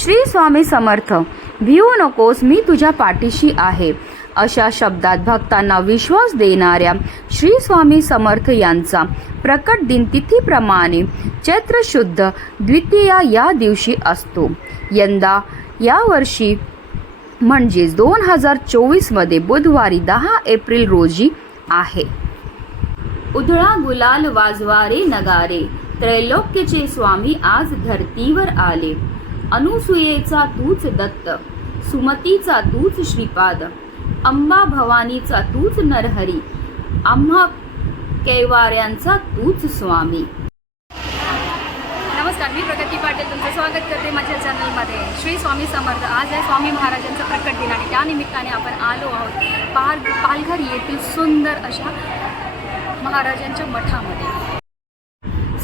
श्री स्वामी समर्थ भिवू नकोस मी तुझ्या पाठीशी आहे. अशा शब्दात भक्तांना विश्वास देणाऱ्या श्री स्वामी समर्थ यांचा प्रकट दिन तिथीप्रमाणे चैत्र शुद्ध द्वितीया या दिवशी असतो. यंदा यावर्षी म्हणजेच दोन हजार चोवीसमध्ये बुधवारी दहा एप्रिल रोजी आहे. उधळा गुलाल वाजवारे नगारे त्रैलोक्यचे स्वामी आज धरतीवर आले. अनुसुयेचा तूच दत्त सुमतीचा तूच श्रीपाद अंबा भवानीचा तूच नरहरी आम्हा कैवाऱ्यांचा तूच स्वामी. नमस्कार मी प्रगती पाटील तुमचं स्वागत करते माझ्या चॅनलमध्ये. श्री स्वामी समर्थ आज आहे स्वामी महाराजांचा प्रकट दिन आणि त्यानिमित्ताने आपण आलो आहोत पाल पालघर येथील सुंदर अशा महाराजांच्या मठामध्ये.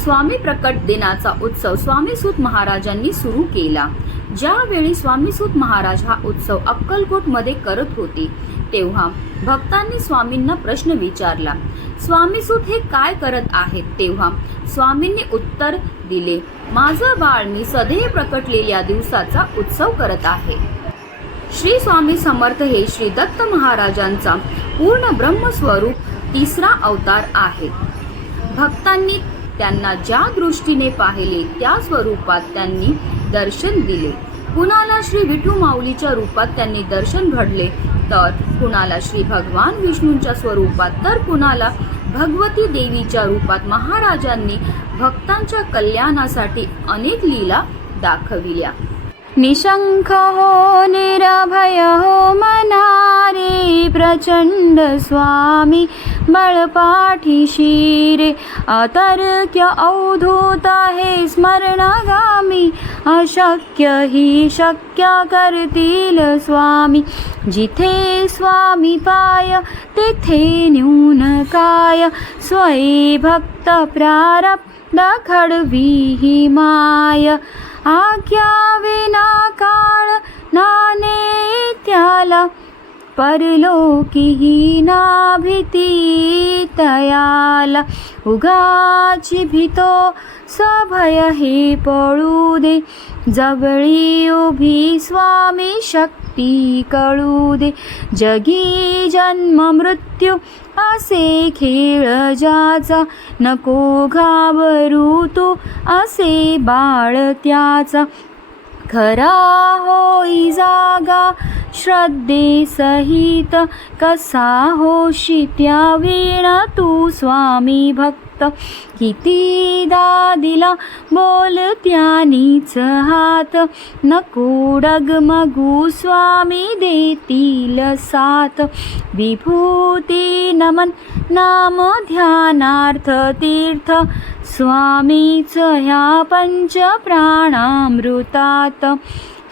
स्वामी प्रकट दिनाचा उत्सव स्वामीसूत महाराजांनी सुरू केला. ज्यावेळी स्वामीसूत महाराज हा उत्सव अक्कलकोटमध्ये करत होते तेव्हा भक्तांनी स्वामींना प्रश्न विचारला स्वामीसूत हे काय करत आहेत? तेव्हा स्वामींनी उत्तर दिले माझं बाळ मी सदैव प्रकटलेल्या दिवसाचा उत्सव करत आहे. श्री स्वामी समर्थ हे श्री दत्त महाराजांचा पूर्ण ब्रह्मस्वरूप तिसरा अवतार आहे. भक्तांनी त्यांना ज्या दृष्टीने पाहिले त्या स्वरूपात त्यांनी दर्शन दिले. कुणाला श्री विठू माऊलीच्या रूपात त्यांनी दर्शन घडले तर कुणाला श्री भगवान विष्णूंच्या स्वरूपात तर कुणाला भगवती देवीच्या रूपात महाराजांनी भक्तांच्या कल्याणासाठी अनेक लीला दाखविल्या. निशंख हो निरभय हो मनारे प्रचंड स्वामी बळपाठीशी रे अतर्क्य अवधूत हे स्मरणगामी अशक्य ही शक्य करतील स्वामी जिथे स्वामी पाय तेथे न्यून काय स्वये भक्त प्रारब्ध खडवी ही माय આજ્ઞા વિના કાળ નાને ત્યાલા परलोकीही ना भीती तयाला उगाची भीतो सभय हे पळू दे। जवळी उभी स्वामी शक्ती कळू दे। जगी जन्म मृत्यू असे खेळ ज्याचा। नको घाबरू तू असे बाळ त्याचा। खरा होई जागा श्रद्धेसहित कसा होशी त्या वीण तू स्वामी भक्त. कितीदा दिला बोल त्यानीच हात. नको डगमगू स्वामी देतील साथ. विभूती नमन नाम ध्यानार्थ तीर्थ. स्वामीच ह्या पंच प्राणामृतात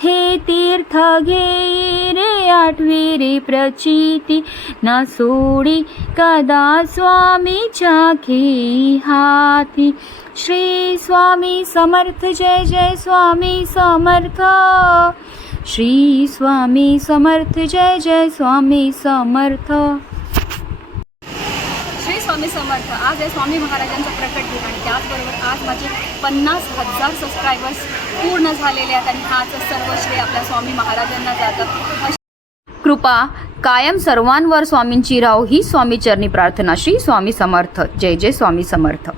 हे तीर्थ घेई रे आठवी रे प्रचिती. ना सोडी कदा स्वामीच्या घे हाती. श्री स्वामी समर्थ जय जय स्वामी समर्थ. श्री स्वामी समर्थ जय जय स्वामी समर्थ. स्वामी समर्थ. आज या स्वामी महाराजांचा प्रकट दिन आणि त्याचबरोबर आज माझे पन्नास हजार सबस्क्रायबर्स पूर्ण झालेले आहेत आणि हाच सर्व श्रेय आपल्या स्वामी महाराजांना जातं. कृपा कायम सर्वांवर स्वामींची राव ही स्वामी चरणी प्रार्थना. श्री स्वामी समर्थ. जय जय स्वामी समर्थ.